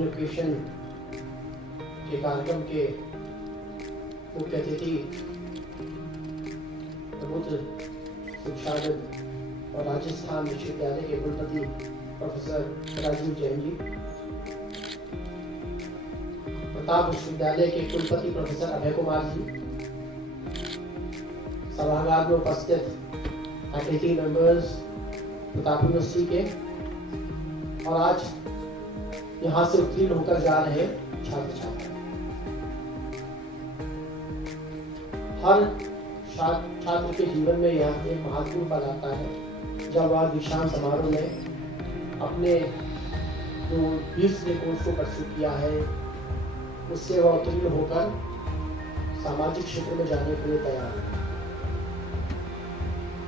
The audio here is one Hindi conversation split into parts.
कॉन्वोकेशन के कार्यक्रम के मुख्य अतिथि प्रबुद्ध शिक्षाविद और राजस्थान विश्वविद्यालय के कुलपति प्रोफेसर राजीव जैन जी, प्रताप विश्वविद्यालय के कुलपति प्रोफेसर अभय कुमार जी, सभागार में उपस्थित फैकल्टी मेंबर्स प्रताप यूनिवर्सिटी के और आज यहाँ से उत्तीर्ण होकर जा रहे छात्र छात्रा, हर छात्र के जीवन में यह एक महत्वपूर्ण पल आता है जब वह दीक्षांत समारोह में अपने जो 20 ने कोर्स को परस्यू किया है उससे वह उत्तीर्ण होकर सामाजिक क्षेत्र में जाने के लिए तैयार है।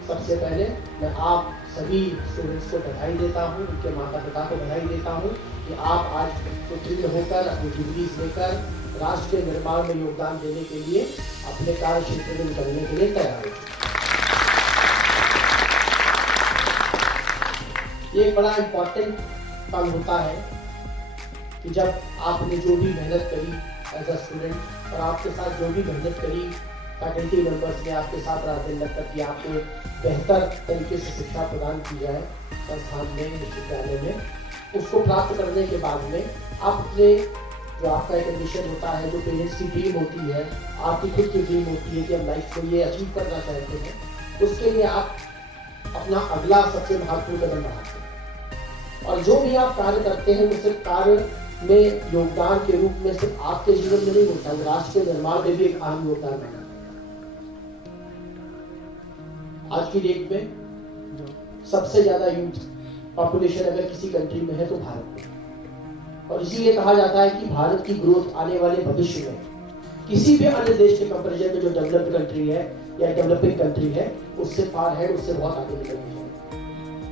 सबसे पहले मैं आप सभी स्टूडेंट्स को बधाई देता हूँ, उनके माता पिता को बधाई देता हूँ कि आप आज उत्तीर्ण होकर अपनी डिग्रीज लेकर राष्ट्र के निर्माण में योगदान देने के लिए अपने कार्य क्षेत्र में निकलने के लिए तैयार हैं। ये एक बड़ा इम्पोर्टेंट पल होता है कि जब आपने जो भी मेहनत करी एज अ स्टूडेंट और आपके साथ जो भी मेहनत करी फैकल्टी मेंबर्स ने आपके साथ रात दिन लगकर कि आपको बेहतर तरीके से शिक्षा प्रदान की जाए संस्थान में, विश्वविद्यालय में, उसको प्राप्त करने के बाद में आप अपने जो आपका एक एम्बिशन होता है, जो पेरेंट्स की ड्रीम होती है, आपकी खुद की ड्रीम होती है कि हम लाइफ में ये अचीव करना चाहते हैं, उसके लिए आप अपना अगला सबसे महत्वपूर्ण कदम बढ़ाते हैं। और जो भी आप कार्य करते हैं वो सिर्फ कार्य में योगदान के रूप में सिर्फ आपके जीवन में नहीं होता, वो राष्ट्र के निर्माण में भी एक अहम योगदान बनाता है। आज की डेट में सबसे ज्यादा यूथ पॉपुलेशन अगर किसी कंट्री में है तो भारत में, और इसीलिए कहा जाता है कि भारत की ग्रोथ आने वाले भविष्य में किसी भी अन्य देश के कंपैरिजन में जो डेवलप्ड कंट्री है या डेवलपिंग कंट्री है उससे पार है, उससे बहुत आगे निकलनी है।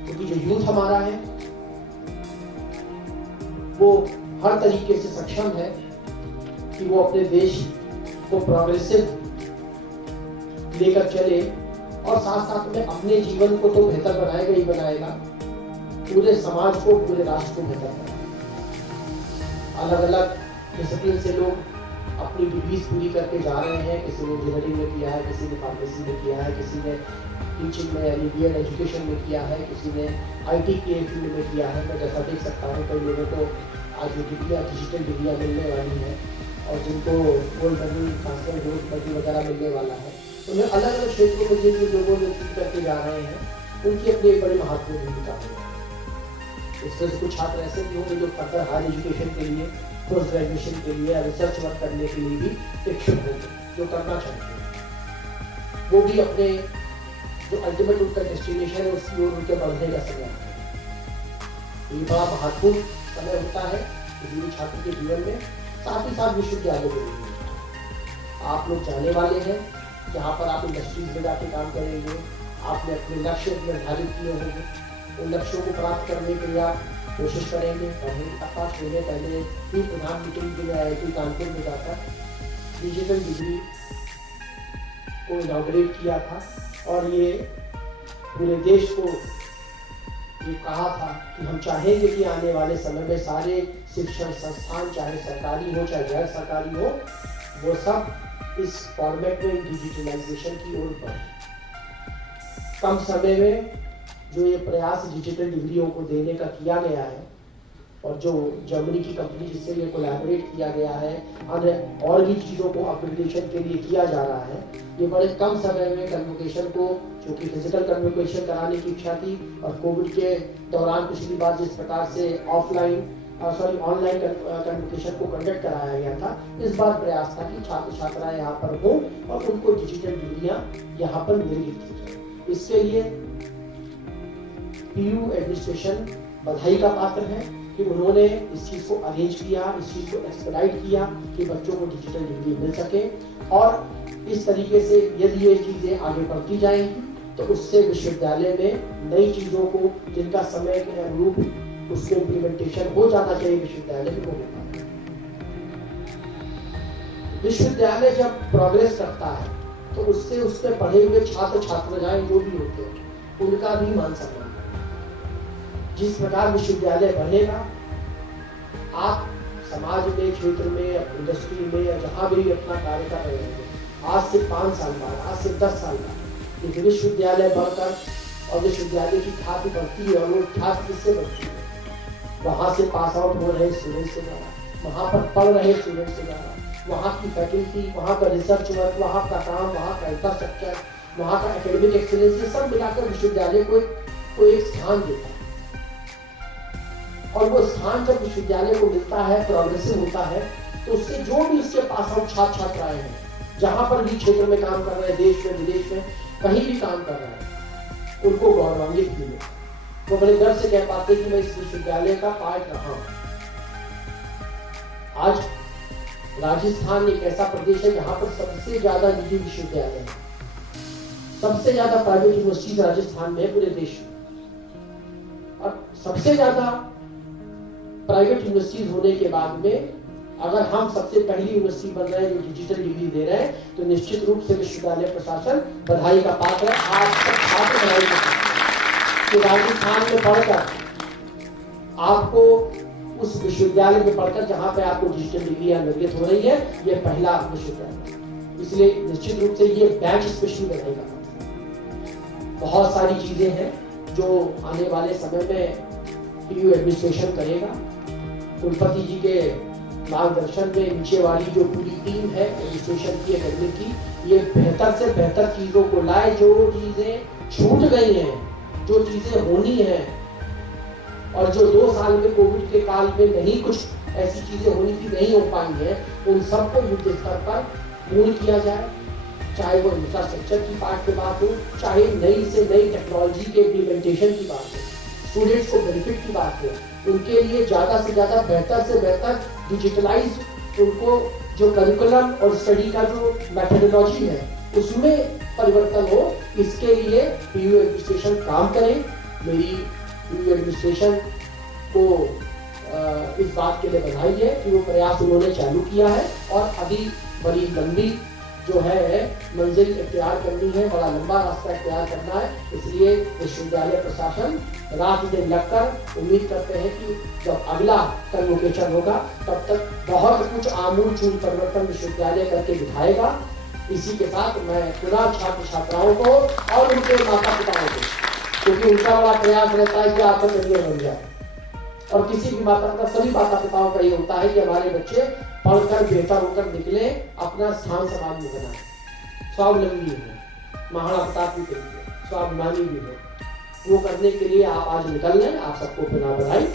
क्योंकि जो यूथ हमारा है वो हर तरीके से सक्षम है कि वो अपने देश को प्रोग्रेसिव लेकर चले और साथ साथ में अपने जीवन को तो बेहतर बनाएगा ही बनाएगा, पूरे समाज को, पूरे राष्ट्र को बेहतर बनाएगा। अलग अलग डिसिप्लिन से लोग अपनी डिग्रीज पूरी करके जा रहे हैं, किसी ने इंजीनियरिंग में किया है, किसी ने फार्मेसी में किया है, किसी ने टीचिंग में यानी बीएड एजुकेशन में किया है, किसी ने आईटी के फील्ड में किया है। मैं जैसा देख सकता हूँ कई लोगों को आज जो डिग्रियाँ, डिजिटल डिग्रियाँ मिलने वाली हैं और जिनको gold medal, transfer gold medal वगैरह मिलने वाला है, उन्हें अलग अलग क्षेत्रों में जिन जिन लोगों ने चुन करके जा रहे हैं उनकी अपनी एक बड़ी महत्वपूर्ण भूमिका है। इससे कुछ छात्र ऐसे भी होंगे जो फर्दर हायर एजुकेशन के लिए, पोस्ट ग्रेजुएशन के लिए या रिसर्च वर्क करने के लिए भी इच्छुक होंगे, जो करना चाहते हैं। वो भी अपने जो अल्टीमेट उनका डेस्टिनेशन है उसकी ओर उनके बढ़ने का समय है। ये बड़ा महत्वपूर्ण समय होता है किसी भी छात्र के जीवन में, साथ ही साथ विश्वविद्यालय में भी। आप लोग जाने वाले हैं जहाँ पर आप इंडस्ट्रीज में जाके काम करेंगे, आपने अपने लक्ष्य निर्धारित किए होंगे, उन लक्ष्यों को प्राप्त करने के लिए आप कोशिश करेंगे। पाँच महीने पहले ही प्रधान मीटिंग के लिए IIT कानपुर में जाकर डिजिटल डिग्री को इनॉग्रेट किया था और ये पूरे देश को ये कहा था कि हम चाहेंगे कि आने वाले समय में सारे शिक्षण संस्थान, चाहे सरकारी हो चाहे गैर सरकारी हो, वो सब इस फॉर्मेट में डिजिटलाइजेशन की ओर बढ़े। कम समय में जो ये प्रयास डिजिटल डिग्रियों को देने का किया गया है और जो जर्मनी की कंपनी जिससे ये कोलैबोरेट किया गया है, अन्य और भी चीज़ों को अपग्रेडेशन के लिए किया जा रहा है, ये बड़े कम समय में कन्वोकेशन को, जो कि फिजिकल कन्वोकेशन कराने की इच्छा थी और कोविड के दौरान पिछली बार जिस प्रकार से ऑनलाइन कन्वोकेशन को कंडक्ट कराया गया था, इस बार प्रयास था कि छात्र छात्राएं यहाँ पर हो और उनको डिजिटल डिग्रियां यहाँ पर निर्मित की जाए। इसके लिए PU एडमिनिस्ट्रेशन बधाई का पात्र है कि उन्होंने इस चीज को अरेंज किया, इस चीज को एक्सपेडाइट किया कि बच्चों को डिजिटल डिग्री मिल सके। और इस तरीके से यदि ये चीजें आगे बढ़ती जाएंगी तो उससे विश्वविद्यालय में नई चीजों को, जिनका समय के अनुरूप उसके इम्प्लीमेंटेशन हो जाना चाहिए विश्वविद्यालय में, हो जाता है। विश्वविद्यालय जब प्रोग्रेस करता है तो उससे उसमें पढ़े हुए छात्र छात्राएं जो भी होते हैं उनका भी मान सम्मान। जिस प्रकार विश्वविद्यालय बढ़ेगा, आप समाज में, क्षेत्र में, इंडस्ट्री में या जहाँ भी अपना कार्य कर रहे होंगे, आज से 5 साल बाद, आज से 10 साल बाद ये विश्वविद्यालय बढ़कर और विश्वविद्यालय की ख्याति बढ़ती है, और वो ख्याति किससे बढ़ती है? वहाँ से पास आउट हो रहे स्टूडेंट से ज़्यादा, वहाँ पर पढ़ रहे स्टूडेंट से ज़्यादा, वहाँ की फैकल्टी, वहाँ का रिसर्च वर्क, वहाँ का काम, वहाँ का इंफ्रास्ट्रक्चर, वहाँ का एकेडमिक एक्सीलेंस, ये सब मिलाकर विश्वविद्यालय को एक स्थान देता है। और वो स्थान जब विश्वविद्यालय को मिलता है, प्रोग्रेसिव होता है, तो उससे जो भी उसके पास आउट छात्र छात्राएं हैं, जहाँ पर भी क्षेत्र में काम कर रहे हैं, देश में विदेश में कहीं भी काम कर रहे हैं, उनको गौरवान्वित भी है। वो बड़े गर्व से कह पाते कि मैं इस विश्वविद्यालय का पार्ट रहा हूं। आज राजस्थान एक ऐसा प्रदेश है जहां पर सबसे ज्यादा निजी विश्वविद्यालय है, सबसे ज्यादा प्राइवेट यूनिवर्सिटीज राजस्थान में है पूरे देश में। और सबसे ज्यादा प्राइवेट यूनिवर्सिटीज होने के बाद में अगर हम सबसे पहली यूनिवर्सिटी बन रहे हैं जो डिजिटल डिग्री दे रहे हैं, तो निश्चित रूप से विश्वविद्यालय प्रशासन बधाई का पात्र है। आज तक छात्र बधाई कि राजस्थान में पढ़कर आपको उस विश्वविद्यालय में पढ़कर जहां पे आपको डिजिटल डिग्री निर्मित हो रही है, ये पहला विश्वविद्यालय, इसलिए निश्चित रूप से ये बैच स्पेशली बधाई का पात्र है। बहुत सारी चीजें हैं जो आने वाले समय में पीयू एडमिनिस्ट्रेशन करेगा। कुलपति जी के मार्गदर्शन में नीचे वाली जो पूरी टीम है एडमिनिस्ट्रेशन की, एकेडमिक की, ये बेहतर से बेहतर चीजों को लाए। जो चीजें छूट गई हैं, जो चीजें होनी है, और जो 2 साल में कोविड के काल में नहीं कुछ ऐसी चीजें होनी थी, नहीं हो पाई है, उन सबको युद्ध स्तर पर पूर्ण किया जाए। चाहे वो इंफ्रास्ट्रक्चर की बात की बात हो, चाहे नई से नई टेक्नोलॉजी के इम्प्लीमेंटेशन की बात हो, स्टूडेंट्स को बेनिफिट की बात हो, उनके लिए ज्यादा से ज्यादा बेहतर से बेहतर डिजिटलाइज उनको जो करिकुलम और स्टडी का जो मेथोडोलॉजी है उसमें परिवर्तन हो, इसके लिए पीयू एडमिनिस्ट्रेशन काम करे। मेरी पीयू एडमिनिस्ट्रेशन को इस बात के लिए बधाई है कि वो प्रयास उन्होंने चालू किया है, और अभी बड़ी लंबी जो है मंजिल इख्तियार करनी है, बड़ा लंबा रास्ता इख्तियार करना है। इसलिए विश्वविद्यालय प्रशासन रात दिन लगकर उम्मीद करते हैं कि जब अगला कन्वोकेशन होगा तब तक बहुत कुछ आमूल चूल परिवर्तन विश्वविद्यालय करके दिखाएगा। इसी के साथ मैं पुनः छात्र छात्राओं को और उनके माता पिताओं को, क्योंकि उनका बड़ा प्रयास रहता है कि आपका करियर बन जाए, और किसी भी माता पिता, सभी माता पिताओं का ये होता है कि हमारे बच्चे पढ़कर बेहतर होकर निकले, अपना स्थान समाज में बनाए, स्वावलंबी हो, महाराणा प्रताप भी करिए, स्वाभिमानी भी हो। वो करने के लिए आप आज निकल रहे हैं। आप सबको पुनः बधाई।